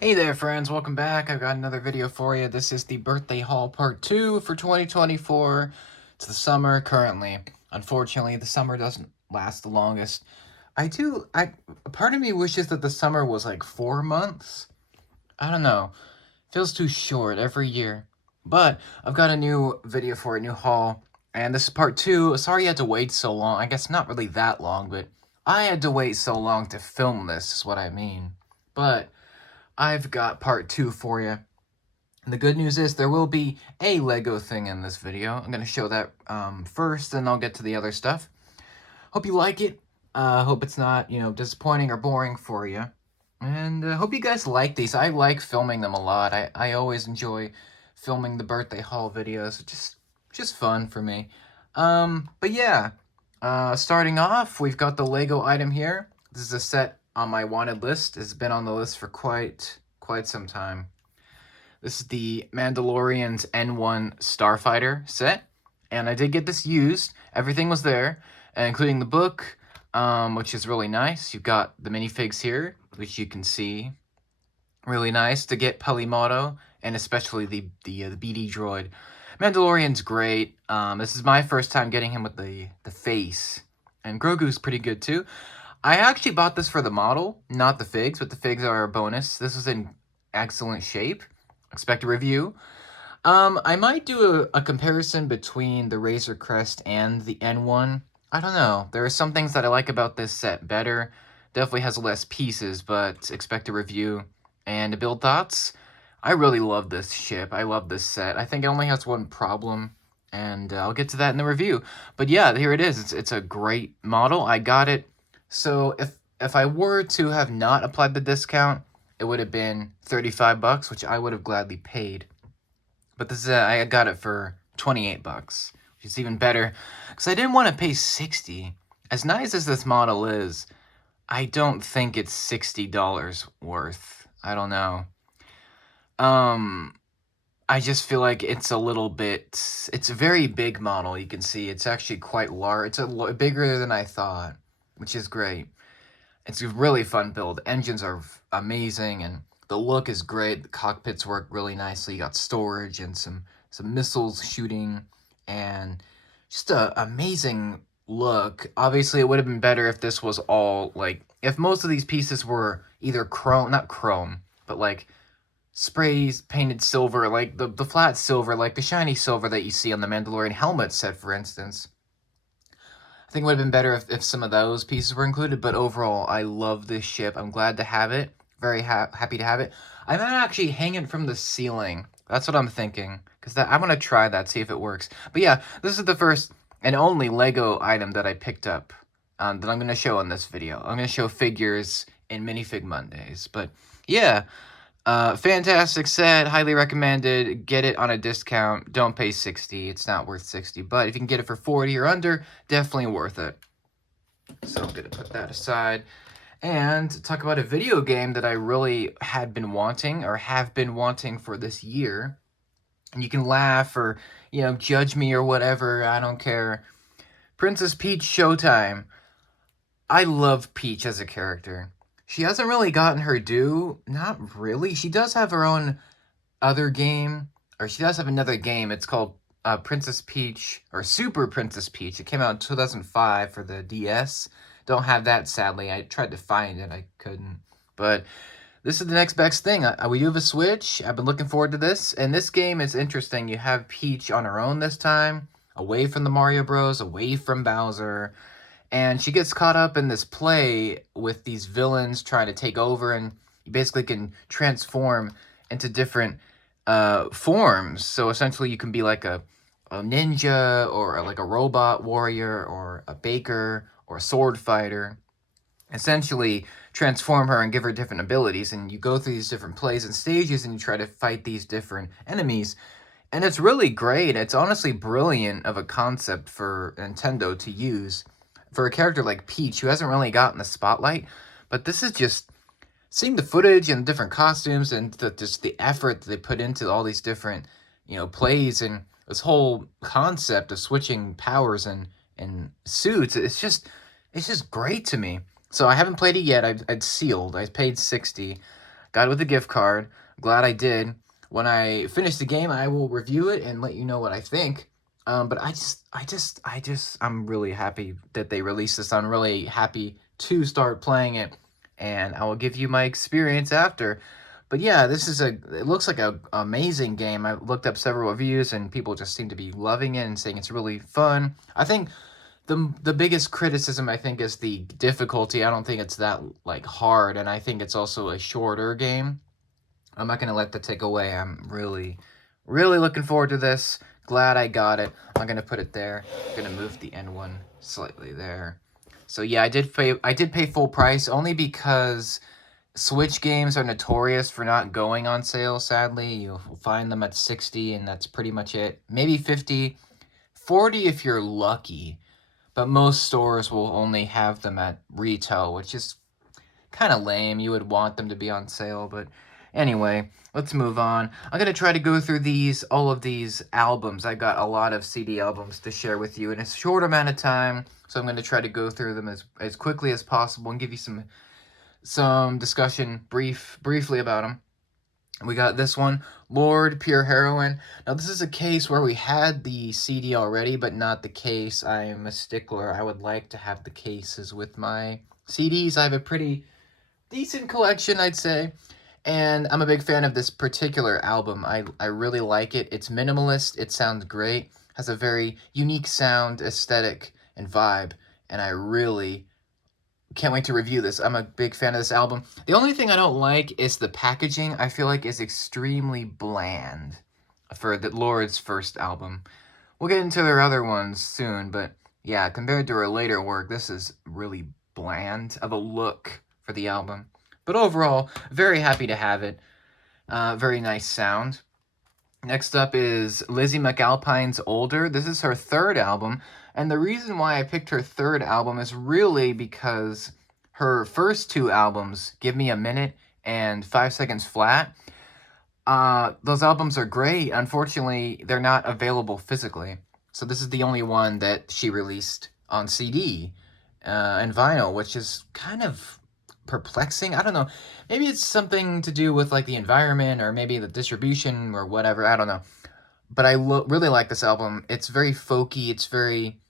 Hey there friends, welcome back. I've got another video for you. This is the birthday haul part 2 for 2024. It's the summer currently. Unfortunately, the summer doesn't last the longest. Part of me wishes that the summer was like 4 months. I don't know. Feels too short every year. But I've got a new video for a new haul, and this is part 2. Sorry you had to wait so long. I guess not really that long, but I had to wait so long to film this is what I mean. But I've got part 2 for you. And the good news is there will be a Lego thing in this video. I'm going to show that first, and I'll get to the other stuff. Hope you like it. Hope it's not, disappointing or boring for you. And hope you guys like these. I like filming them a lot. I always enjoy filming the birthday haul videos. It's just fun for me. But yeah, starting off, we've got the Lego item here. This is a set on my wanted list. It's been on the list for quite some time. This is the Mandalorian's N1 Starfighter set, and I did get this used. Everything was there, including the book, which is really nice. You've got the minifigs here, which you can see. Really nice to get Pelimoto, and especially the BD droid. Mandalorian's great. This is my first time getting him with the face, and Grogu's pretty good too. I actually bought this for the model, not the figs, but the figs are a bonus. This is in excellent shape. Expect a review. I might do a comparison between the Razor Crest and the N1. I don't know. There are some things that I like about this set better. Definitely has less pieces, but expect a review. And build thoughts. I really love this ship. I love this set. I think it only has one problem, and I'll get to that in the review. But yeah, here it is. It's a great model. I got it. So if I were to have not applied the discount, it would have been $35, which I would have gladly paid. But this is I got it for $28, which is even better because I didn't want to pay $60. As nice as this model is, I don't think it's $60 worth. I don't know. I just feel like it's a little bit. It's a very big model. You can see it's actually quite large. It's bigger than I thought, which is great. It's a really fun build. Engines are amazing, and the look is great. The cockpits work really nicely. You got storage and some missiles shooting, and just a amazing look. Obviously, it would have been better if this was all like if most of these pieces were either chrome, not chrome, but like sprays painted silver, like the flat silver, like the shiny silver that you see on the Mandalorian helmet set, for instance. I think it would have been better if some of those pieces were included, but overall, I love this ship. I'm glad to have it. Very happy to have it. I might actually hang it from the ceiling. That's what I'm thinking, because I'm going to try that, see if it works. But yeah, this is the first and only Lego item that I picked up that I'm going to show in this video. I'm going to show figures in Minifig Mondays. But yeah, fantastic set, highly recommended. Get it on a discount. Don't pay $60. It's not worth $60. But if you can get it for $40 or under, definitely worth it. So I'm going to put that aside and talk about a video game that I really had been wanting or have been wanting for this year. And you can laugh or, judge me or whatever. I don't care. Princess Peach Showtime. I love Peach as a character. She hasn't really gotten her due. Not really. She does have her own other game, or she does have another game. It's called Princess Peach, or Super Princess Peach. It came out in 2005 for the DS. Don't have that, sadly. I tried to find it. I couldn't. But this is the next best thing. We do have a Switch. I've been looking forward to this. And this game is interesting. You have Peach on her own this time, away from the Mario Bros., away from Bowser, and she gets caught up in this play with these villains trying to take over, and you basically can transform into different forms. So essentially, you can be like a ninja, or like a robot warrior, or a baker, or a sword fighter. Essentially, transform her and give her different abilities, and you go through these different plays and stages, and you try to fight these different enemies. And it's really great. It's honestly brilliant of a concept for Nintendo to use for a character like Peach, who hasn't really gotten the spotlight. But this is just seeing the footage and different costumes and just the effort that they put into all these different, plays, and this whole concept of switching powers and suits. It's just great to me. So I haven't played it yet. I'd sealed. I paid $60. Got it with a gift card. Glad I did. When I finish the game, I will review it and let you know what I think. But I'm really happy that they released this. I'm really happy to start playing it, and I will give you my experience after. But yeah, it looks like a amazing game. I looked up several reviews, and people just seem to be loving it and saying it's really fun. I think the biggest criticism I think is the difficulty. I don't think it's that like hard, and I think it's also a shorter game. I'm not gonna let that take away. I'm really looking forward to this. Glad I got it. I'm gonna put it there. I'm gonna move the end one slightly there. So yeah, I did pay full price only because Switch games are notorious for not going on sale, sadly. You'll find them at 60 and that's pretty much it. Maybe 50, 40 if you're lucky. But most stores will only have them at retail, which is kind of lame. You would want them to be on sale, but anyway, let's move on. I'm gonna try to go through all of these albums. I got a lot of CD albums to share with you in a short amount of time, so I'm gonna try to go through them as quickly as possible and give you some discussion briefly about them. We got this one, Lord Pure Heroin. Now, this is a case where we had the CD already, but not the case. I am a stickler. I would like to have the cases with my CDs. I have a pretty decent collection, I'd say. And I'm a big fan of this particular album. I really like it. It's minimalist. It sounds great. Has a very unique sound, aesthetic, and vibe. And I really can't wait to review this. I'm a big fan of this album. The only thing I don't like is the packaging. I feel like is extremely bland for the Lord's first album. We'll get into their other ones soon, but yeah, compared to her later work, this is really bland of a look for the album. But overall, very happy to have it. Very nice sound. Next up is Lizzie McAlpine's Older. This is her third album, and the reason why I picked her third album is really because her first two albums, Give Me a Minute and 5 Seconds Flat, those albums are great. Unfortunately, they're not available physically. So this is the only one that she released on CD and vinyl, which is kind of perplexing. I don't know. Maybe it's something to do with like the environment or maybe the distribution or whatever. I don't know. But I really like this album. It's very folky. It's very,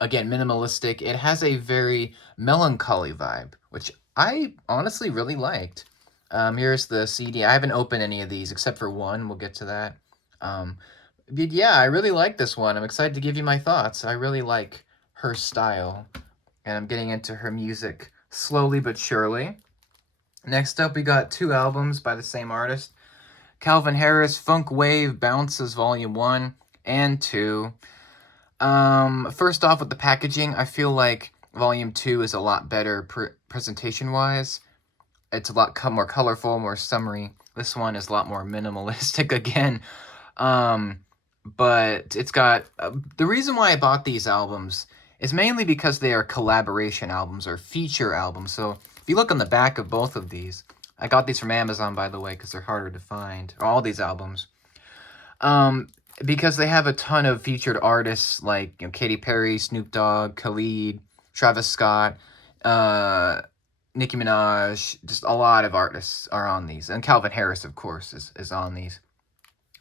again, minimalistic. It has a very melancholy vibe, which I honestly really liked. Here's the CD. I haven't opened any of these except for one. We'll get to that. But yeah, I really like this one. I'm excited to give you my thoughts. I really like her style, and I'm getting into her music slowly but surely. Next up, we got two albums by the same artist. Calvin Harris, Funk Wave Bounces Volume 1 and 2. First off with the packaging, I feel like Volume 2 is a lot better presentation-wise. It's a lot more colorful, more summery. This one is a lot more minimalistic again. But it's got... the reason why I bought these albums is mainly because they are collaboration albums or feature albums. So if you look on the back of both of these, I got these from Amazon, by the way, because they're harder to find, all these albums. Because they have a ton of featured artists like Katy Perry, Snoop Dogg, Khalid, Travis Scott, Nicki Minaj, just a lot of artists are on these. And Calvin Harris, of course, is on these.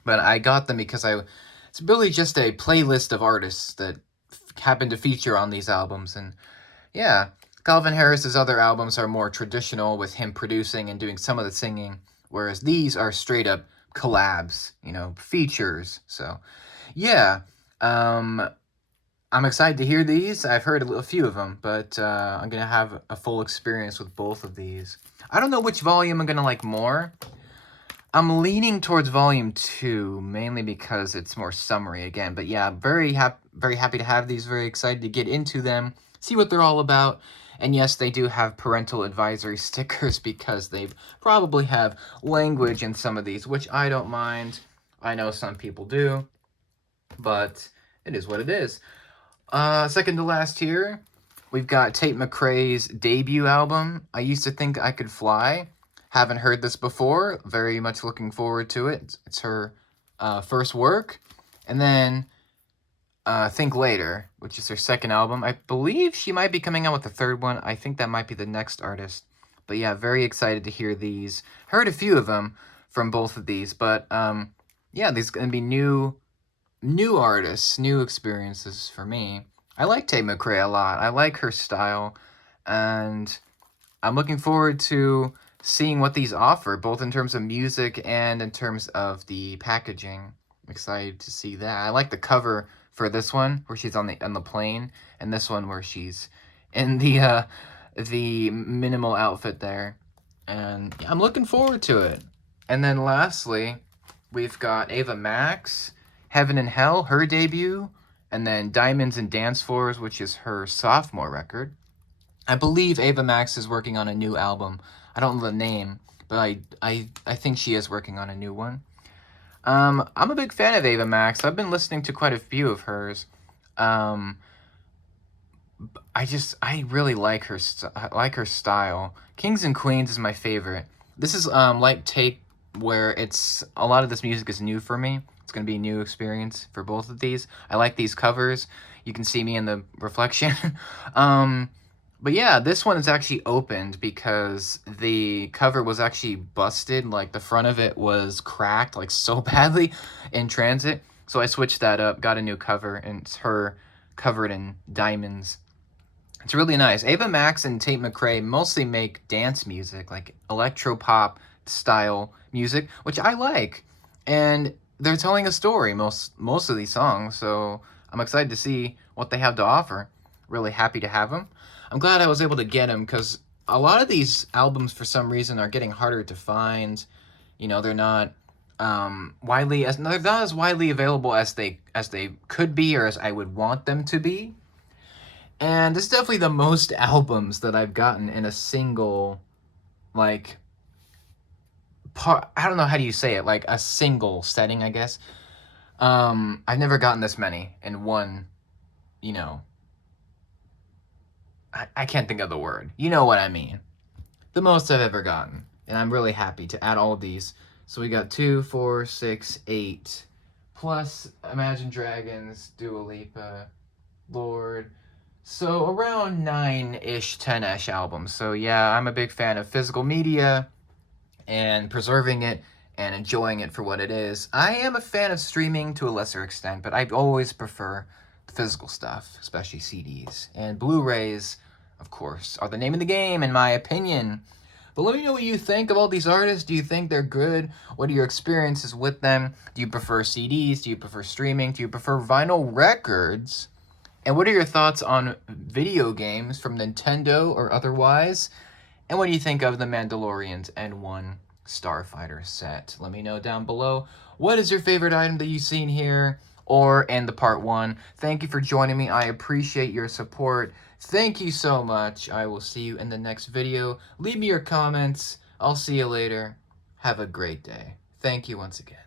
But I got them because it's really just a playlist of artists that happen to feature on these albums. And yeah, Calvin Harris's other albums are more traditional with him producing and doing some of the singing, whereas these are straight up collabs, features. So yeah, I'm excited to hear these. I've heard a few of them, but I'm gonna have a full experience with both of these. I don't know which volume I'm gonna like more. I'm leaning towards Volume 2, mainly because it's more summery again. But yeah, very happy to have these, very excited to get into them, see what they're all about. And yes, they do have parental advisory stickers because they probably have language in some of these, which I don't mind. I know some people do, but it is what it is. Second to last here, we've got Tate McRae's debut album, I Used to Think I Could Fly. Haven't heard this before. Very much looking forward to it. It's her first work. And then Think Later, which is her second album. I believe she might be coming out with the third one. I think that might be the next artist. But yeah, very excited to hear these. Heard a few of them from both of these, but yeah, these gonna be new artists, new experiences for me. I like Tate McRae a lot. I like her style, and I'm looking forward to seeing what these offer, both in terms of music and in terms of the packaging. I'm excited to see that. I like the cover for this one where she's on the plane, and this one where she's in the minimal outfit there. And yeah, I'm looking forward to it. And then lastly, we've got Ava Max, Heaven and Hell, her debut, and then Diamonds and Dance Floors, which is her sophomore record. I believe Ava Max is working on a new album. I don't know the name, but I think she is working on a new one. I'm a big fan of Ava Max. I've been listening to quite a few of hers. Um, I really like I like her style. Kings and Queens is my favorite. This is like Take, where it's a lot of this music is new for me. It's gonna be a new experience for both of these. I like these covers. You can see me in the reflection. um, but yeah, this one is actually opened because the cover was actually busted. Like the front of it was cracked like so badly in transit. So I switched that up, got a new cover, and it's her covered in diamonds. It's really nice. Ava Max and Tate McRae mostly make dance music, like electropop style music, which I like. And they're telling a story most of these songs, so I'm excited to see what they have to offer. Really happy to have them. I'm glad I was able to get them because a lot of these albums for some reason are getting harder to find. You know, they're not they're not as widely available as they could be or as I would want them to be. And this is definitely the most albums that I've gotten in a single, like, part. I don't know how do you say it, like a single setting, I guess. I've never gotten this many in one, you know, I can't think of the word. You know what I mean. The most I've ever gotten. And I'm really happy to add all of these. So we got 2, 4, 6, 8, plus Imagine Dragons, Dua Lipa, Lorde. So around 9-ish, 10-ish albums. So yeah, I'm a big fan of physical media and preserving it and enjoying it for what it is. I am a fan of streaming to a lesser extent, but I always prefer the physical stuff, especially CDs. And Blu-rays, of course, are the name of the game, in my opinion. But let me know what you think of all these artists. Do you think they're good? What are your experiences with them? Do you prefer CDs? Do you prefer streaming? Do you prefer vinyl records? And what are your thoughts on video games from Nintendo or otherwise? And what do you think of the Mandalorians and one Starfighter set? Let me know down below. What is your favorite item that you've seen here or in the part 1? Thank you for joining me. I appreciate your support. Thank you so much. I will see you in the next video. Leave me your comments. I'll see you later. Have a great day. Thank you once again.